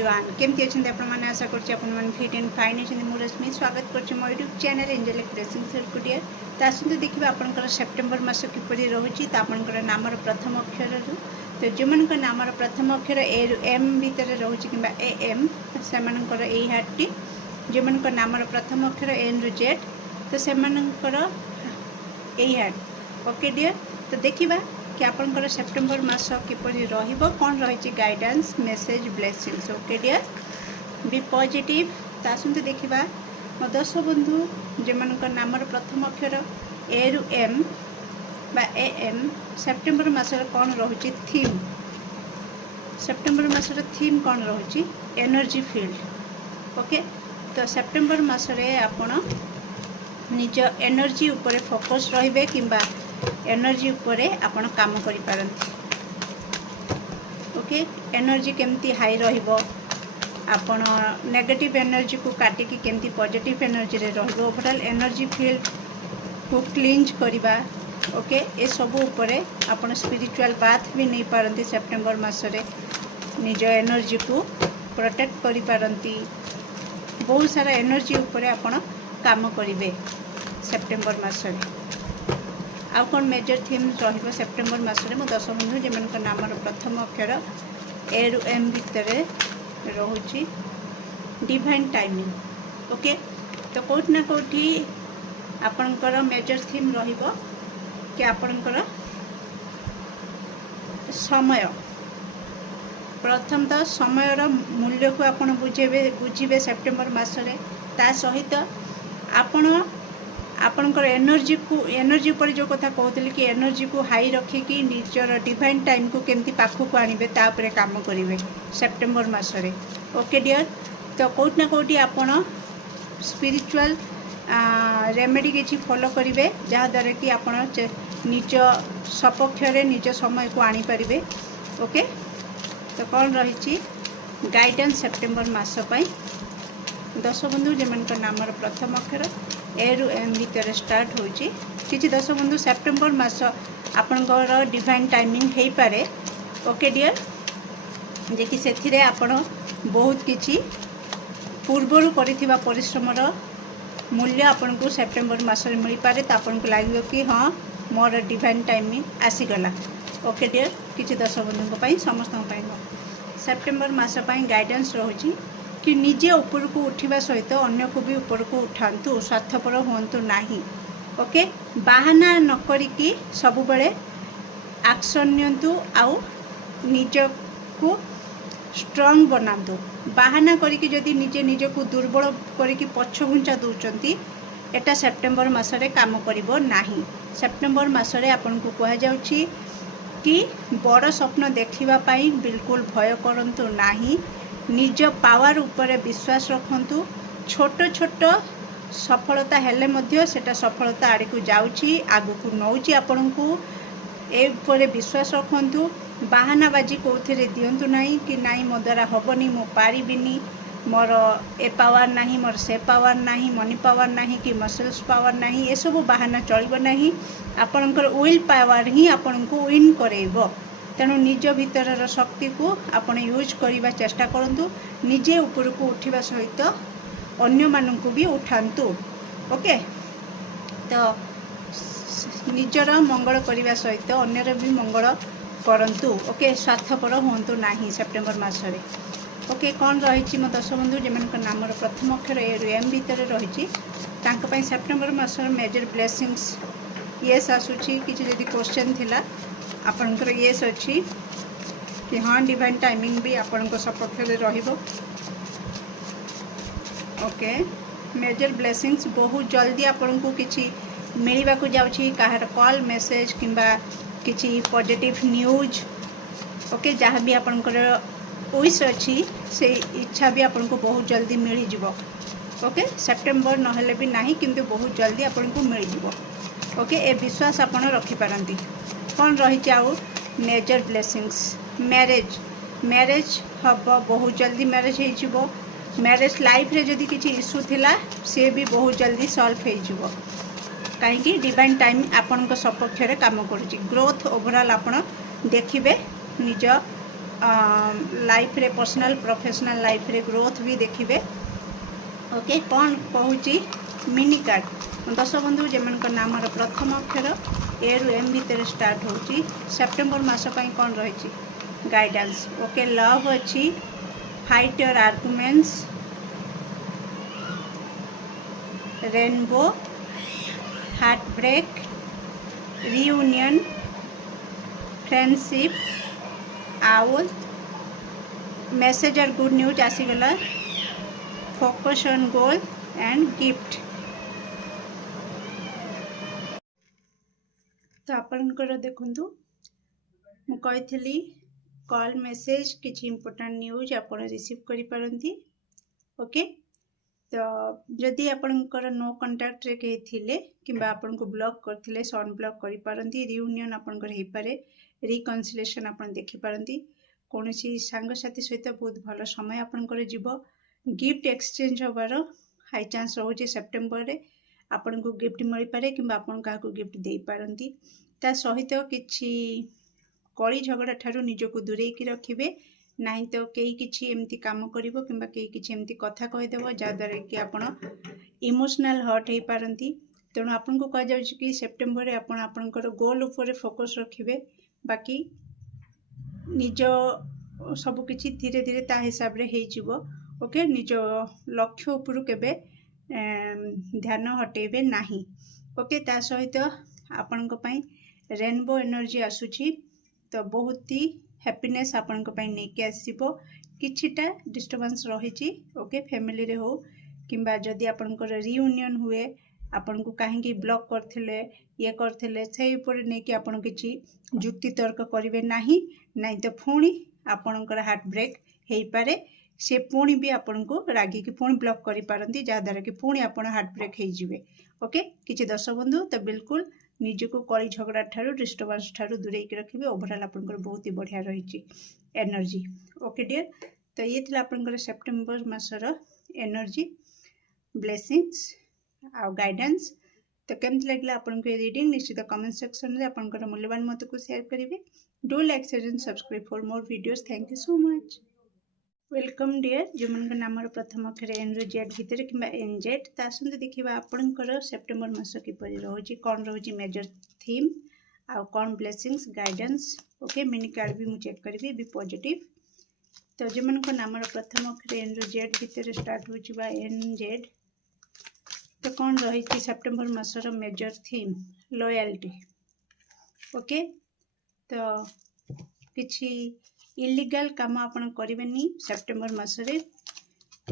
Everyone केमती अच्छे आपने आशा कर फिट एंड फाइन अच्छे मु रश्मि स्वागत कर मो यूट्यूब चैनल एंजेलिक ब्लेसिंग सर्कुटियर तो आसतु देखिए आपंकर सेप्टेम्बर मास किपरि रोचे तो आपंकर नामर प्रथम अक्षर तो जो मन नामर प्रथम अक्षर ए रु एम भितर रोचे कि ए एम से यही हार्टी जो मन नामर प्रथम अक्षर एन रु जेड तो से यही हार्ट ओके डियर तो देखा कि आपंकर सेप्टेम्बर मास किपरि रहिबो कौन रही guidance message blessings okay dear be positive तो आसतु देखा मो 10 बंधु जो मन नामर प्रथम अक्षर ए रु एम बा ए एम सेप्टेम्बर मासर कौन रोचे थीम सेप्टेम्बर मासर थीम कौन रोचे एनर्जी फील्ड ओके तो सेप्टेम्बर मासरे आपण निज एनर्जी उपरे फोकस रहिबे किंबा एनर्जी उपरे आपण काम करि पारंती ओके एनर्जी केमती हाई रहिबो आपण नेगेटिव एनर्जी को काटिकी केमती पॉजिटिव एनर्जी रे रहिबो ओवरऑल एनर्जी फील्ड को क्लींज करिबा ओके ए सब उपरे आपण स्पिरिचुअल बाथ भी नहीं पारंती सेप्टेम्बर मासरे निज एनर्जी को प्रोटेक्ट करि पारंती बहुत सारा एनर्जी उपरे आपण काम करिवे सेप्टेम्बर मासरे आउ कौन मेजर थीम रहिबो सेप्टेम्बर मासरे मो 10 बंधु जेमनक नामर प्रथम अक्षर ए रु एम भितर रोची डिवाइन टाइमिंग ओके तो कोट ना कोठी आपनकर मेजर थीम रहिबो कि आपनकर समय प्रथम तो समयर मूल्य को आपण बुझीबे सेप्टेम्बर मासरे ता सहित आपण आपनकर एनर्जी पर जो कथा कहते कि एनर्जी को हाई रखिकी निजर डिवाइन टाइम को केमती पाखक आणबे तापरे काम करेंगे सेप्टेम्बर मासरे ओके डियर तो कोट ना कोटी आपण स्पिरिचुअल रेमेडी किसी फॉलो करेंगे जहाँद्वारा कि आपण निज सपक्ष निज समय को आनी पारिबे ओके तो कौन रही गाइडेंस सेप्टेम्बर मास 10 बंधु जेमन नामर प्रथम अक्षर ए रु एम भितर स्टार्ट होची किछि 10 बंधु सेप्टेम्बर मास आपनकर डिवाइन टाइमिंग हेई पारे ओके डियर जे कि सेथिरे आपण बहुत किछि पूर्वरु करिथिबा परिश्रमर मूल्य आपन को सेप्टेम्बर मासरे मिल पारे तो आपन को लागो कि हाँ मोर डिवाइन टाइमिंग आसीगला ओके डियर किछि 10 बंधु समस्त सेप्टेम्बर मास गाइडेंस रोची कि निजे ऊपर को उठा सहित अन्य को भी ऊपर को उठातु स्वार्थपर हूँ ना ओके बाहाना न करिकी सब बेले एक्शन नियंतु आउ निज को स्ट्रॉन्ग बनातु बाहाना करिकी जदि निजे निज को दुर्बल करिकी पछ घुंचा दौरान एटा सेप्टेम्बर मासरे काम करिबो नाही सेप्टेम्बर मासरे आपन को कहा जाउछि कि बड़ स्वप्न देखिबा पाई बिल्कुल भय करंतु नाही निज पावर उपरे विश्वास रखंतु छोट छोट सफलता हेले मध्य सेटा सफलता आड़ को जाउछि आगु को नौछि आपन को ए उपरे विश्वास रखंतु बाहानाबाजी कोथिरे दियंतु नाही कि नाही मो द्वारा हबनी मो पारिबिनी मोर ए पावर नाही मोर से पावर नाही मनी पावर नाही कि मसल्स पावर नाही ए सब बाहाना चलिबो नाही आपनकर विल पावर ही आपन को विन करेबो तेणु निज भीतर शक्ति को आपण यूज करने चेष्टा करूँ निजे ऊपर को उठा सहित अन्य मानक भी उठातु ओके तो निजर मंगल करने सहित अन्यर भी मंगल करंतु ओके स्वार्थपर हूँ ना सेप्टेम्बर मासरे ओके कौन रही मो 10 बंधु जेमन नामर प्रथम अक्षर ए रु एम भितर रही सेप्टेम्बर मासर मेजर ब्लेसिंग्स येस आसूची किसी जदि क्वेश्चन थिला आपनकर येस अच्छी कि हाँ डिवाइन टाइमिंग भी आपण सपक्ष रहिबो ओके मेजर ब्लेसिंग्स बहुत जल्दी आपण को किछि मिलवा को जाउछि काहर कॉल मेसेज किंबा किछि पॉजिटिव न्यूज ओके जहाँ भी आपनकर विश अच्छी से इच्छा भी आपण को बहुत जल्दी मिल जिवो ओके सेप्टेम्बर नहेले भी नहीं किंतु बहुत जल्दी आपण को मिल जिवो ओके ए विश्वास आपण रखि पारंती कौन रही आउ मेजर ब्लेसिंग्स मैरेज हम बहुत जल्दी मैरेज हो मैरेज लाइफ रे जदि किसी इश्यू थिला से भी बहुत जल्दी सॉल्व हो कहीं डिवाइन टाइम आपण सपक्ष काम करुच्ची ग्रोथ ओवरऑल आपण देखिबे निज लाइफ रे पर्सनल प्रोफेशनल लाइफ रे ग्रोथ भी देखिए। ओके कौन कहूँ मिनी कार्ड 10 बंधु जमान नाम प्रथम अक्षर ए रु एम भितर स्टार्ट होची सेप्टेम्बर मास कौन रही गाइडेंस। ओके लव अच्छी fight your arguments rainbow heart break reunion friendship owl message और गुड न्यूज आसीगला focus on goal and gift. तो आपनकर देखंतु मु कहिथली कॉल मेसेज किछि इंपोर्टेंट न्यूज आपण रिसीव करि पारंती। ओके तो जदि आपनकर नो कांटेक्ट रे के थिले किबा आपन को ब्लॉक करथिले से अनब्लॉक करि पारंती। रियूनियन आपनकर हे पारे रिकन्सिलेशन आपन देखि पारंती। कोनोसी सांग साथी सहित बहुत भलो समय आपनकर जीवो। गिफ्ट एक्सचेंज होबार हाई चांस रोचे सेप्टेम्बर रे आपन को गिफ्ट मिल पारे किबा आपन का गिफ्ट दे पारंती। ता सहित किछि कली झगड़ा ठारू निजको दूरे की रखिबे नहीं तो कई किछि एमती काम करिवो किबा कई किछि एमती कथा कहि देबो जा द्वारा कि आपण इमोशनल हर्ट हे पारंती। तेणु आपन को कह जाउछि कि सेप्टेम्बर रे आपण आपनकर गोल ऊपर फोकस रखिबे बाकी निज सब किछि धीरे धीरे ता हिसाब रे हे जिवो। ओके निज लक्ष्य ऊपर केबे ध्यान हटेबे नाही। ओके ता सहित आपण को पई रेनबो एनर्जी आसुची तो बहुत ही हैप्पीनेस आपण को पई नै के आसीबो। किछिटा डिस्टर्बेंस रहिची ओके फैमिली रे हो किंबा जदि आपण को रियूनियन हुए आपण को काहे की ब्लॉक करथिले ये करथिले सेही ऊपर नै कि आपण किछि जुक्ति तर्क करिवे नाही नहीं तो पुणी आपणकर हार्ट ब्रेक हेई पारे से पुणी भी आपण को रागी की पुणी ब्लॉक करि पारंती जा द्वारा कि पुणी आपण हार्ट ब्रेक हेई जिवे। ओके किछि दर्शक बंधु तो बिल्कुल निजको कली झगड़ा ठारू डिस्टर्बेंस ठारू दूरे की रखिबे। ओवरऑल आपनकर बहुत ही बढ़िया रहिची एनर्जी। ओके डियर तो ये थिला आपनकर सेप्टेम्बर मासर एनर्जी ब्लेसिंग्स आ गाइडेंस। तो केमती लागला आपन को रीडिंग निश्चित कमेंट सेक्शन रे आपनकर मूल्यवान मत को शेयर करिवे। Do like share and subscribe for more videos. Thank you so much. Welcome dear जो मन नाम प्रथम अक्षर एन रु जेड भितर कि एन जेड तो आसते देखा आपणकर सेप्टेम्बर मास किपर रोचे कौन रोचे मेजर थीम आउ कौन blessings guidance. Okay mini card भी मुझे चेक करी भी पॉजिटिव। तो जो मन नाम प्रथम अक्षर एन रु जेड भितर स्टार्ट हो एन जेड तो कौन रही सेप्टेम्बर मासर मेजर थीम लॉयल्टी। ओके तो किछि इलीगल काम आपण करेनि सेप्टेम्बर मासरे।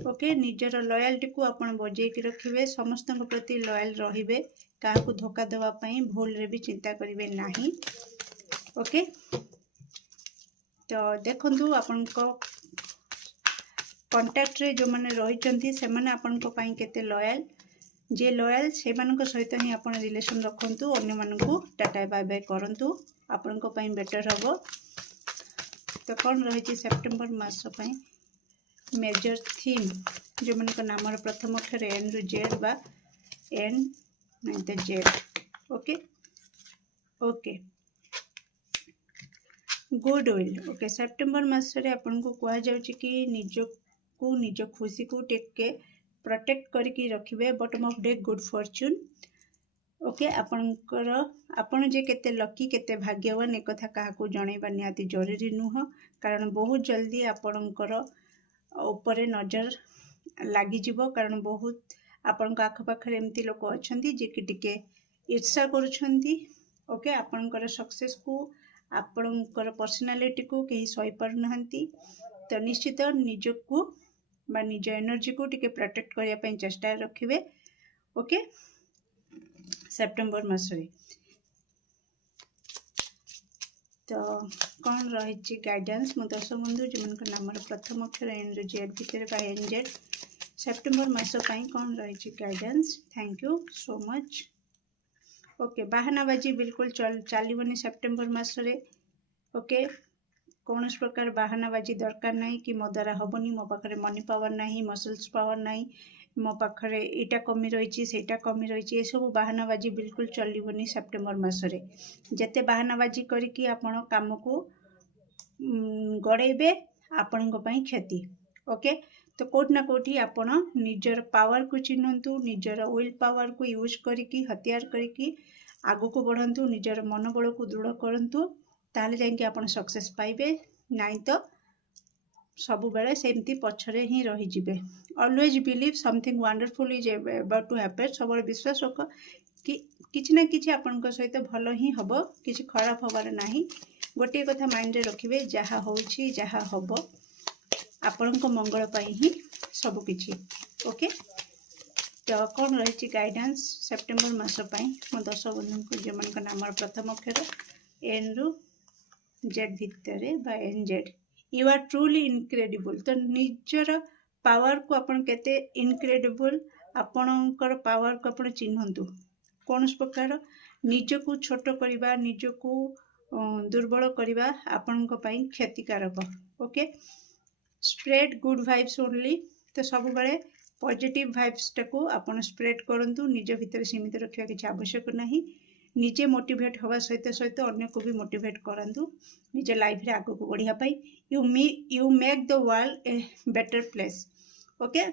ओके निजर लॉयल्टी को आपण बजे की रखिबे समस्त प्रति लॉयल रहिबे काहा को धोखा देवा पई भूल रे भी चिंता करिवे नाही। ओके तो देखंतु आपण को कांटेक्ट रे जो माने रहिचंती से माने आपण को पई केते लॉयल जे लॉयल से मानक सहित ही आपण रिलेशन रखंतु अन्य मानकु टाटा बाय बाय करंतु आपण को पई बेटर हबो। तो कौन रही सेप्टेम्बर मास मेजर थीम जो मन नाम प्रथम अक्षर एन रु जेड बा एन नहीं तो Z. Okay okay good will. Okay September मास आपन को कह जाउची कि निज खुशी को टेके प्रोटेक्ट करके रखिबे bottom of deck good fortune. Okay आपणकर आपण जे केते लकी केते भाग्यवान एक कथा काहाकू जणैबा निहाती जरूरी नुह कारण बहुत जल्दी आपणकर ऊपर नजर लागी जिवो कारण बहुत आपण आख पाखरे एमती लोक अछंती जे कि टिके ईर्ष्या करूछंती। ओके आपणकर सक्सेस को आपणकर पर्सनालिटी को केही सही पारु नहंती तो निश्चित निजको बा निज एनर्जी को टिके प्रोटेक्ट करिया पई चेष्टा रखिबे। ओके सेप्टेम्बर मासरे तो कौन रही गाइडेंस मो दर्शक बंधु जो मन नाम प्रथम अक्षर एन रु जेड भितर बा एन जेड सेप्टेम्बर मास कौन रही guidance. Thank you so much. Okay बाहानाबाजी बिल्कुल चलनी सेप्टेम्बर मासरे। ओके कौन प्रकार बाहानाबाजी दरकार नहीं कि मो द्वारा हेनी मो पाखे मनी पावर नहीं मसल्स पावर नहीं मो पाखे यहाँ कमी रही सेटा कमी रही ये सब बाहानाबाजी बिल्कुल चलनी सेप्टेम्बर मासरे। जेते बाहानाबाजी करके आपण काम को गड़ेबे आपण क्षति ओके। तो कोट ना कोठी आपण निजर पावर को चिन्हतु निजर विल पावर को यूज करिकी हथियार करिकी आगु को बढ़ंतु निजर मनोबल को दृढ़ करंतु ताले जाइए आपण सक्सेस पाइबे नाई तो सब बेले सेमती पछरे ही रही जिबे। Always believe something wonderful is about to happen सब विश्वास रख कि किछि ना किछि आपन सहित भल ही हबो किछि खराब हबार नाही। गोटे कथा माइंड रे रखिबे जहा होउछि जहा हबो आपन मंगल पाई ही सब किछि ओके। तो कौन रही गाइडेंस सेप्टेम्बर मास मो 10 बंधु को जो मन नाम प्रथम अक्षर एन रु जेड भितर N Z you are truly incredible. तो निजर पावर को अपन केते इनक्रेडिबल आपणकर पावर को अपन चिन्हतु कौन प्रकार निजको छोट करवा निजको दुर्बल करवा आपण क्षतिकारक okay. Spread good vibes only. तो सब बेले पॉजिटिव वाइब्स टाको आपण स्प्रेड करंतु निज भितर सीमित रखा किसी आवश्यक नहीं। निजे मोटिवेट हवा सहित सहित अन्य को भी मोटिवेट करंतु निज लाइफ रे आगो को बढ़िया पाई। You make the world a better place okay.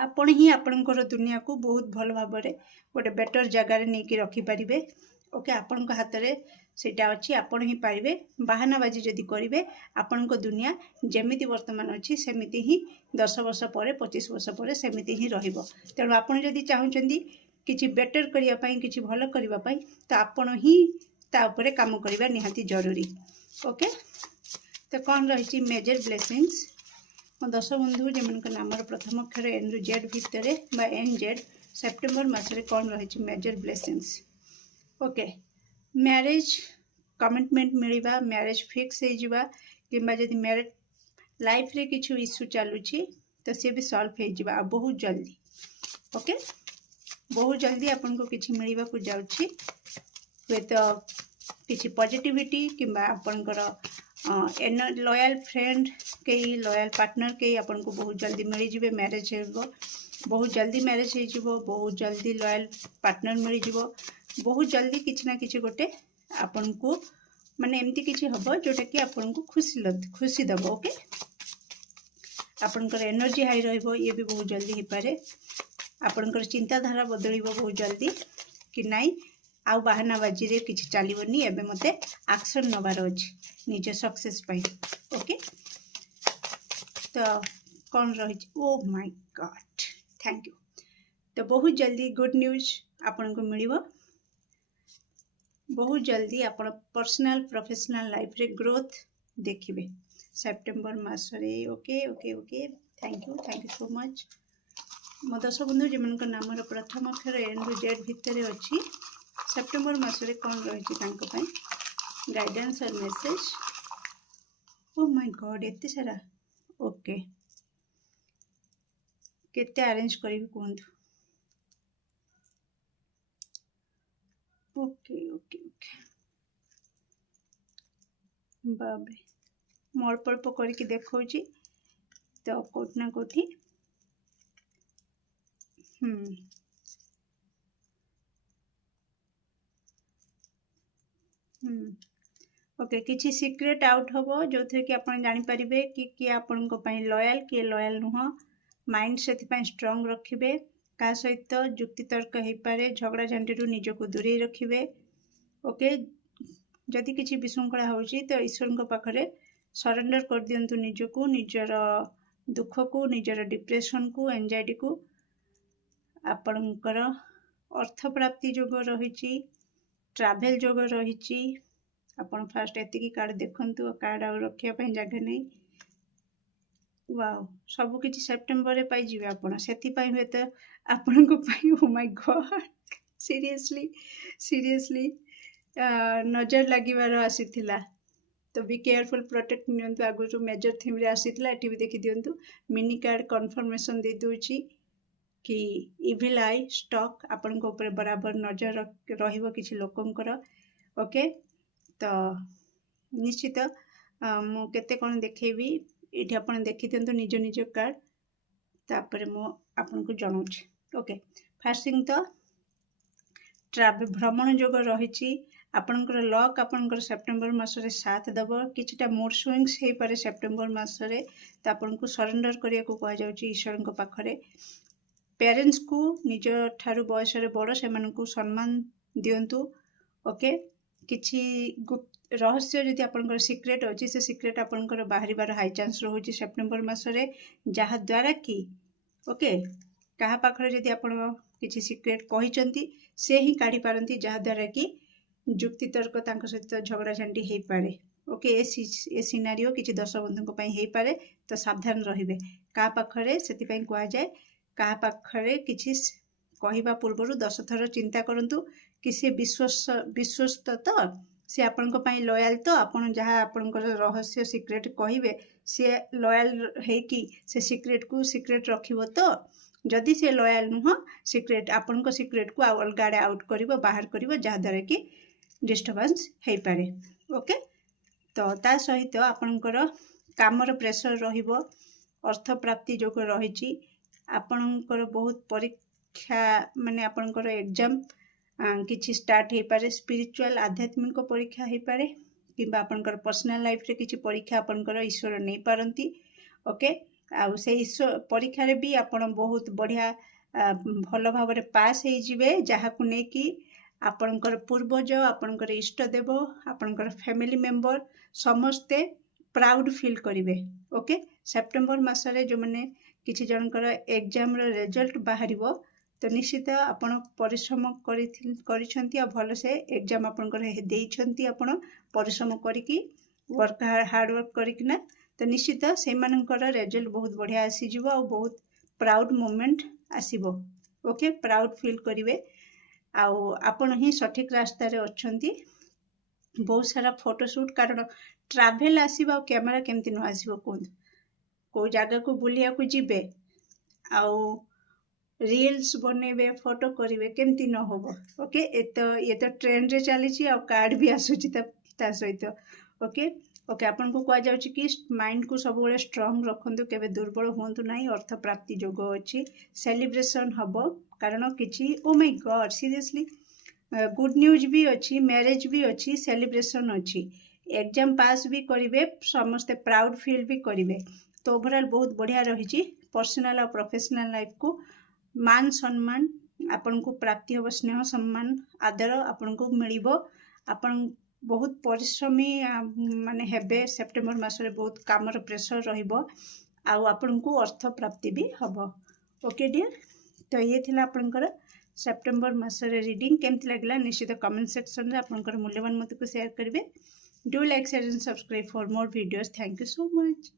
आपण ही आपणकर दुनिया को बहुत भल भाव में गोटे बेटर जगार नहीं कि रखिपारे ओके। आपण हाथ में सेटा अच्छी आपण ही पारे बाहानाबाजी जदि करेंगे आपण दुनिया जमीती वर्तमान अच्छी सेमिति ही 10 वर्ष पर 25 वर्ष पर सेमिति ही रहिबो। तेणु आपण जदि चाहूँगी किसी बेटर करने किसी भल करने तो आपण ही ता उपरे काम करवा निहाती जरूरी ओके। तो कौन रही मेजर ब्लेसिंग्स मो 10 बंधु जमन नाम प्रथम अक्षर एन रु जेड भितर एन जेड सेप्टेम्बर मासरे कौन रही major blessings okay. Marriage commitment मिलवा मैरिज फिक्स हो किंबा जदि मैरिज लाइफ रे किछु इश्यू चलुची तो सी भी सॉल्व हो बहुत जल्दी ओके। बहुत जल्दी आपन को किछि मिलवा को जाउची हुए तो किछि पॉजिटिविटी किंबा आपनकर लॉयल फ्रेंड कई लॉयल पार्टनर कई आपन को बहुत जल्दी मिल जिवे। मैरिज हो बहुत जल्दी मैरिज हो बहुत जल्दी लॉयल पार्टनर मिल जिवो बहुत जल्दी किछि ना किछि गोटे आपन को माने एमती किछि हबो जोटा कि आपन को खुशी दबो ओके। आपनकर एनर्जी हाई रहइबो ये भी बहुत जल्दी ही पारे। आपनकर चिंताधारा बदलिबो बहुत जल्दी कि नाई आउ बाहानाबाजी रे किछि चलिबोनी एबे मते एक्शन नबार अछि निज सक्सेस पाई ओके। तो कौन रही oh my God thank you. तो बहुत जल्दी गुड न्यूज आपन को मिलिबो बहुत जल्दी आपण पर्सनल प्रोफेशनल लाइफ रे ग्रोथ देखिबे सेप्टेम्बर मास रे okay okay okay. Thank you so much. मो 10 बंधु जमन नाम प्रथम अक्षर एन रु जेड भितर अच्छी सेप्टेम्बर मास रे कौन रही गाइडेंस और मेसेज ओ माय गॉड एते सारा ओके केते अरेंज करी कहतु ओके ओके ओके बाबे मो अल्प अल्प करके देखौची तो कोट ना कोठी ओके किसी सीक्रेट आउट होबो जो थे कि आपण जानि परिबे कि आपण को पई लॉयल कि लॉयल नुह माइंड से स्ट्रांग रखिबे का सहित जुक्ति तर्क हो पारे झगड़ा झांटी निज को दूरे रखिबे ओके। जदि किसी विशृंखला होउची तो ईश्वर पाखरे सरेंडर कर दियंतु निज को निजर दुख को निजर डिप्रेशन को एंजाइटी को। आपणकर अर्थ प्राप्ति जोग रही ट्रैवल जोग रही आपण फास्ट एतिकी कार्ड देखंतु कार्ड आ रखिया जगह नहीं वाओ सब किसी सेप्टेम्बर रे पाई जिवे आपण सेति पई हुए तो आपण को पई ओ माय गॉड सीरियसली नजर लागिवार आसीथिला तो बी केयरफुल प्रोटेक्ट नियंतु आगु मेजर थीम रे आसीथिला एठी भी देखि दियंतु मिनी कार्ड कन्फर्मेशन दे दोची कि इविल आई स्टॉक आपण को ऊपर बराबर नजर रहिबो किछि लोकंकर ओके। तो निश्चित मु केते कोन देखेबी ये आपन देखी दियंतु निज निज कार्ड तापर मु आपन को जणाउछि ओके। फर्स्ट थिंग तो ट्रैवल भ्रमण जोग रही ଆପଣଙ୍କର ଲକ୍ ଆପଣଙ୍କର ସେପ୍ଟେମ୍ବର ମାସରେ ସାଥ ଦେବ। କିଛିଟା ମୁଡ୍ ସୁଇଙ୍ଗସ୍ ହେଇପାରେ ସେପ୍ଟେମ୍ବର ମାସରେ, ତ ଆପଣଙ୍କୁ ସରେଣ୍ଡର କରିବାକୁ କୁହାଯାଉଛି ଈଶ୍ୱରଙ୍କ ପାଖରେ। ପ୍ୟାରେଣ୍ଟସ୍କୁ ନିଜ ଠାରୁ ବୟସରେ ବଡ଼ ସେମାନଙ୍କୁ ସମ୍ମାନ ଦିଅନ୍ତୁ। ଓକେ, କିଛି ରହସ୍ୟ ଯଦି ଆପଣଙ୍କର ସିକ୍ରେଟ୍ ଅଛି, ସେ ସିକ୍ରେଟ୍ ଆପଣଙ୍କର ବାହାରିବାର ହାଇ ଚାନ୍ସ ରହୁଛି ସେପ୍ଟେମ୍ବର ମାସରେ, ଯାହାଦ୍ୱାରା କି ଓକେ କାହା ପାଖରେ ଯଦି ଆପଣ କିଛି ସିକ୍ରେଟ୍ କହିଛନ୍ତି ସେ ହିଁ କାଢ଼ିପାରନ୍ତି, ଯାହାଦ୍ୱାରା କି ଯୁକ୍ତିତର୍କ ତାଙ୍କ ସହିତ ଝଗଡ଼ାଝାଣ୍ଟି ହେଇପାରେ। ଓକେ, ଏ ସିନାରିଓ କିଛି ଦର୍ଶକ ବନ୍ଧୁଙ୍କ ପାଇଁ ହେଇପାରେ, ତ ସାବଧାନ ରହିବେ କାହା ପାଖରେ। ସେଥିପାଇଁ କୁହାଯାଏ କାହା ପାଖରେ କିଛି କହିବା ପୂର୍ବରୁ 10 ଥର ଚିନ୍ତା କରନ୍ତୁ କି ସେ ବିଶ୍ୱସ୍ତ ତ, ସେ ଆପଣଙ୍କ ପାଇଁ ଲୟାଲ ତ, ଆପଣ ଯାହା ଆପଣଙ୍କର ରହସ୍ୟ ସିକ୍ରେଟ୍ କହିବେ ସିଏ ଲୟାଲ ହେଇକି ସେ ସିକ୍ରେଟ୍ ରଖିବ ତ। ଯଦି ସେ ଲୟାଲ ନୁହଁ, ଆପଣଙ୍କ ସିକ୍ରେଟ୍କୁ ଅଲଗା ଆଡ଼େ ଆଉଟ୍ କରିବ, ବାହାର କରିବ, ଯାହାଦ୍ୱାରା କି ଡିଷ୍ଟର୍ବାନ୍ସ ହେଇପାରେ। ଓକେ, ତ ତା ସହିତ ଆପଣଙ୍କର କାମର ପ୍ରେସର ରହିବ, ଅର୍ଥ ପ୍ରାପ୍ତି ଯୋଗ ରହିଛି, ଆପଣଙ୍କର ବହୁତ ପରୀକ୍ଷା ମାନେ ଆପଣଙ୍କର ଏକ୍ଜାମ କିଛି ଷ୍ଟାର୍ଟ ହେଇପାରେ, ସ୍ପିରିଚୁଆଲ ଆଧ୍ୟାତ୍ମିକ ପରୀକ୍ଷା ହେଇପାରେ, କିମ୍ବା ଆପଣଙ୍କର ପର୍ସନାଲ ଲାଇଫରେ କିଛି ପରୀକ୍ଷା ଆପଣଙ୍କର ଈଶ୍ୱର ନେଇପାରନ୍ତି। ଓକେ, ଆଉ ସେଇ ପରୀକ୍ଷାରେ ବି ଆପଣ ବହୁତ ବଢ଼ିଆ ଭଲ ଭାବରେ ପାସ୍ ହେଇଯିବେ, ଯାହାକୁ ନେଇକି ଆପଣଙ୍କର ପୂର୍ବଜ, ଆପଣଙ୍କର ଇଷ୍ଟଦେବ, ଆପଣଙ୍କର ଫ୍ୟାମିଲି ମେମ୍ବର ସମସ୍ତେ ପ୍ରାଉଡ୍ ଫିଲ୍ କରିବେ। ଓକେ, ସେପ୍ଟେମ୍ବର ମାସରେ ଯେଉଁମାନେ କିଛି ଜଣଙ୍କର ଏକ୍ଜାମର ରେଜଲ୍ଟ ବାହାରିବ, ତ ନିଶ୍ଚିତ ଆପଣ ପରିଶ୍ରମ କରିଛନ୍ତି ଆଉ ଭଲସେ ଏକ୍ଜାମ ଆପଣଙ୍କର ଦେଇଛନ୍ତି, ଆପଣ ପରିଶ୍ରମ କରିକି ହାର୍ଡ଼ୱାର୍କ କରିକିନା, ତ ନିଶ୍ଚିତ ସେମାନଙ୍କର ରେଜଲ୍ଟ ବହୁତ ବଢ଼ିଆ ଆସିଯିବ ଆଉ ବହୁତ ପ୍ରାଉଡ୍ ମୋମେଣ୍ଟ ଆସିବ। ଓକେ, ପ୍ରାଉଡ୍ ଫିଲ୍ କରିବେ ଆଉ ଆପଣ ହିଁ ସଠିକ୍ ରାସ୍ତାରେ ଅଛନ୍ତି। ବହୁତ ସାରା ଫଟୋସୁଟ୍, କାରଣ ଟ୍ରାଭେଲ୍ ଆସିବ ଆଉ କ୍ୟାମେରା କେମିତି ନ ଆସିବ କୁହନ୍ତୁ। କେଉଁ ଜାଗାକୁ ବୁଲିବାକୁ ଯିବେ ଆଉ ରିଲ୍ସ ବନେଇବେ, ଫଟୋ କରିବେ, କେମିତି ନ ହେବ। ଓକେ, ଇଏ ତ ଟ୍ରେଣ୍ଡରେ ଚାଲିଛି ଆଉ କାର୍ଡ଼ ବି ଆସୁଛି ତା ସହିତ। ଓକେ, ଆପଣଙ୍କୁ କୁହାଯାଉଛି କି ମାଇଣ୍ଡକୁ ସବୁବେଳେ ଷ୍ଟ୍ରଙ୍ଗ ରଖନ୍ତୁ, କେବେ ଦୁର୍ବଳ ହୁଅନ୍ତୁ ନାହିଁ। ଅର୍ଥ ପ୍ରାପ୍ତି ଯୋଗ ଅଛି, ସେଲିବ୍ରେସନ୍ ହେବ, କାରଣ କିଛି ଓ ମାଇ ଗଡ୍ ସିରିୟସଲି ଗୁଡ୍ ନ୍ୟୁଜ୍ ବି ଅଛି, ମ୍ୟାରେଜ୍ ବି ଅଛି, ସେଲିବ୍ରେସନ୍ ଅଛି, ଏକ୍ଜାମ୍ ପାସ୍ ବି କରିବେ, ସମସ୍ତେ ପ୍ରାଉଡ୍ ଫିଲ୍ ବି କରିବେ। ତ ଓଭରଅଲ୍ ବହୁତ ବଢ଼ିଆ ରହିଛି। ପର୍ସନାଲ୍ ଆଉ ପ୍ରୋଫେସନାଲ୍ ଲାଇଫ୍କୁ ମାନ ସମ୍ମାନ ଆପଣଙ୍କୁ ପ୍ରାପ୍ତି ହେବ, ସ୍ନେହ ସମ୍ମାନ ଆଦର ଆପଣଙ୍କୁ ମିଳିବ। ଆପଣ ବହୁତ ପରିଶ୍ରମୀ ମାନେ ହେବେ, ସେପ୍ଟେମ୍ବର ମାସରେ ବହୁତ କାମର ପ୍ରେସର ରହିବ ଆଉ ଆପଣଙ୍କୁ ଅର୍ଥ ପ୍ରାପ୍ତି ବି ହେବ। ଓକେ ଡିଅର୍, ତ ଇଏ ଥିଲା ଆପଣଙ୍କର ସେପ୍ଟେମ୍ବର ମାସରେ ରିଡ଼ିଂ। କେମିତି ଲାଗିଲା ନିଶ୍ଚିତ କମେଣ୍ଟ ସେକ୍ସନରେ ଆପଣଙ୍କର ମୂଲ୍ୟବାନ ମତକୁ ସେୟାର କରିବେ। Do like, share and subscribe for more videos. Thank you so much.